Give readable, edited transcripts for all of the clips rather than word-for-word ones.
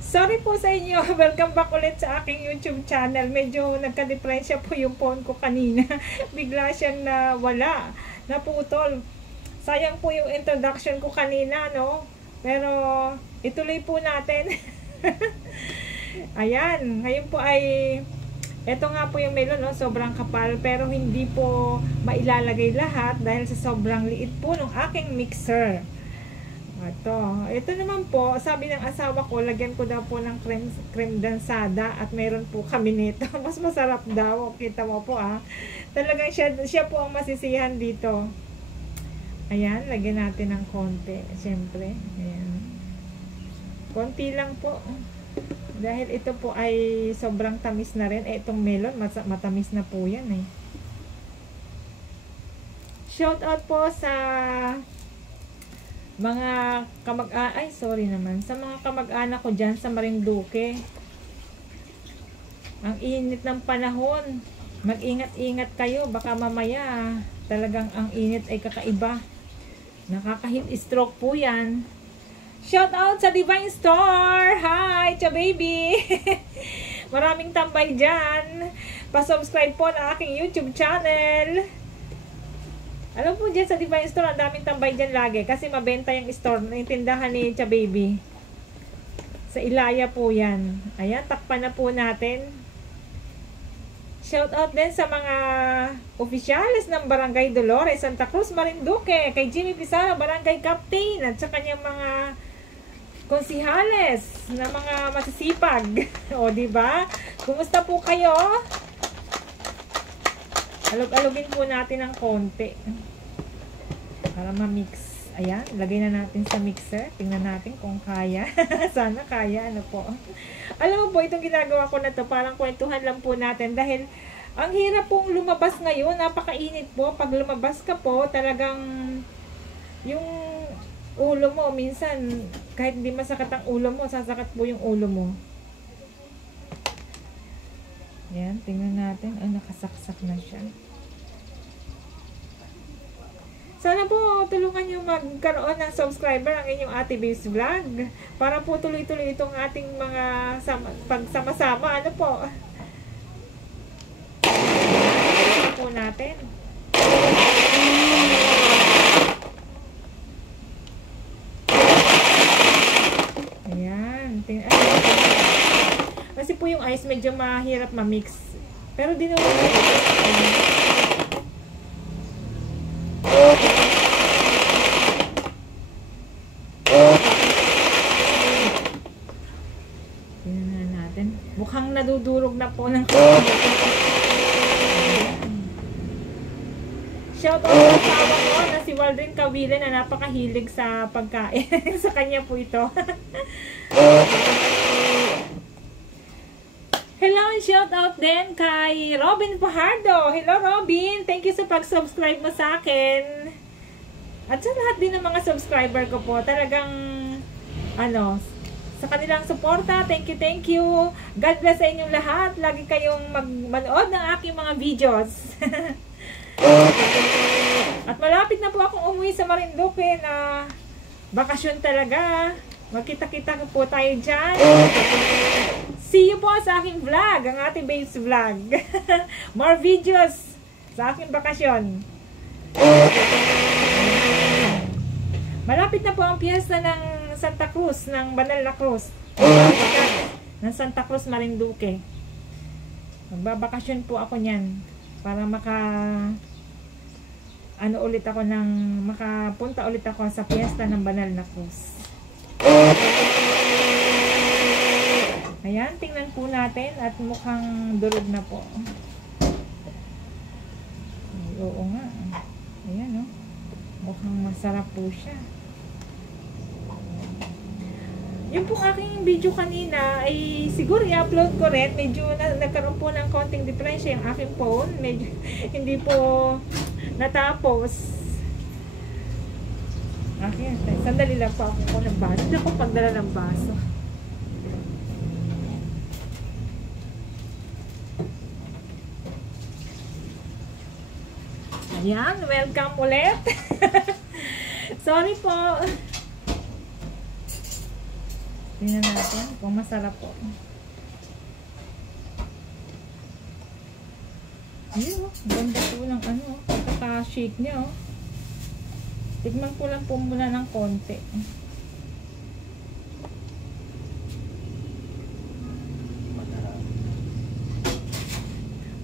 Sorry po sa inyo. Welcome back ulit sa aking YouTube channel. Medyo nagka-diferensya po yung phone ko kanina. Bigla siyang nawala. Naputol. Sayang po yung introduction ko kanina, no? Pero ituloy po natin. Ayan. Ngayon po ay eto nga po yung melon, no? Sobrang kapal. Pero hindi po mailalagay lahat dahil sa sobrang liit po ng aking mixer. Ito naman po, sabi ng asawa ko, lagyan ko daw po ng creme dansada at meron po kami nito. Mas masarap daw. Kita mo po Talagang siya po ang masisihan dito. Ayan, lagyan natin ng konti. Siyempre. Ayan. Konti lang po. Dahil ito po ay sobrang tamis na rin. Itong melon, matamis na po yan eh. Shout out po sa mga sa mga kamag-anak ko dyan sa Marinduque. Ang init ng panahon. Mag-ingat-ingat kayo. Baka mamaya talagang ang init ay kakaiba. Nakaka-heat stroke po yan. Shout out sa Divine Store! Hi, cha baby! Maraming tambay dyan. Pa-subscribe po na aking YouTube channel. Alam po dyan sa Divine Store, ang daming tambay dyan lagi. Kasi mabenta yung store, yung tindahan ni cha baby. Sa Ilaya po yan. Ayan, takpan na po natin. Shout out din sa mga opisyalis ng Barangay Dolores, Santa Cruz, Marinduque, kay Jimmy Pizarro, Barangay Captain, at sa kanyang mga konsihales na mga masisipag. O, diba? Kumusta po kayo? Alog-alogin po natin ng konti para ma-mix. Ayan, lagay na natin sa mixer. Tingnan natin kung kaya. Sana kaya, ano po. Alam mo po, itong ginagawa ko na to, parang kwentuhan lang po natin dahil ang hirap pong lumabas ngayon. Napakainit po. Pag lumabas ka po, talagang yung ulo mo, minsan, kahit hindi masakit ang ulo mo, sasakat po yung ulo mo. Ayan, tingnan natin. Nakasaksak na siya. Sana po tulungan nyo magkaroon ng subscriber ang inyong Ate Babes Vlog. Para po tuloy-tuloy itong ating mga pagsama-sama. Ano po? Ano po natin? Ayan. Kasi po yung ice medyo mahirap ma-mix. Pero dinulo ko. Tingnan natin. Mukhang nadudurog na po ng shout out sa asawa ko na si Waldrin Cavile na napakahilig sa pagkain. Sa kanya po ito. Hello and shout out din kay Robin Fajardo. Hello Robin, thank you sa pag-subscribe mo sa akin. At sa lahat din ng mga subscriber ko po, talagang sa kanilang suporta, thank you. God bless sa inyong lahat. Lagi kayong manood ng aking mga videos. At malapit na po akong umuwi sa Marinduque na bakasyon talaga. Magkita-kita po tayo dyan. See you po sa aking vlog, ang Ate Babes Vlog. More videos sa aking bakasyon. Malapit na po ang piyesta ng Santa Cruz, ng Banal na Cruz. Ng Santa Cruz, Marinduque. Magbabakasyon po ako niyan para makapunta ulit ako sa piyesta ng Banal na Cruz. Ayan, tingnan po natin at mukhang durog na po. Ay, oo nga. Ayan, mukhang masarap po siya. Yung pong aking video kanina ay siguro i-upload ko rin. Medyo nagkaroon po ng konting diferensya yung aking phone. Medyo hindi po natapos. Okay, sandali lang po ako ng baso. Hindi ako pagdala ng baso. Ayan, welcome ulit. Sorry po. Tingnan natin kung masarap po. Ayun, ganda po ng ano, pagkaka-shake niya, oh. Tikman ko lang po muna ng konti.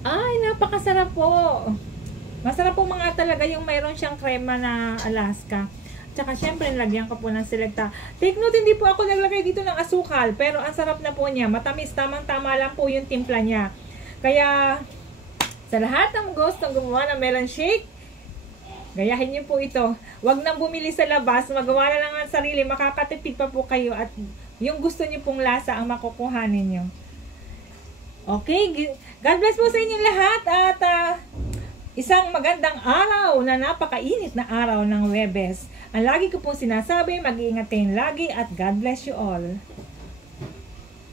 Ay, napakasarap po. Masarap po mga talaga yung mayroon siyang krema na Alaska. Tsaka syempre, nilagyan ko po ng Selecta. Take note, hindi po ako naglagay dito ng asukal. Pero ang sarap na po niya. Matamis, tamang-tama lang po yung timpla niya. Kaya, sa lahat ng gustong gumawa ng melon shake, gayahin niyo po ito. Huwag nang bumili sa labas. Magawa na lang ang sarili. Makakatipid pa po kayo. At yung gusto niyo pong lasa ang makukuhanin niyo. Okay. God bless po sa inyong lahat. At isang magandang araw na napakainit na araw ng Huwebes. Ang lagi ko pong sinasabi, mag-iingat kayong lagi at God bless you all.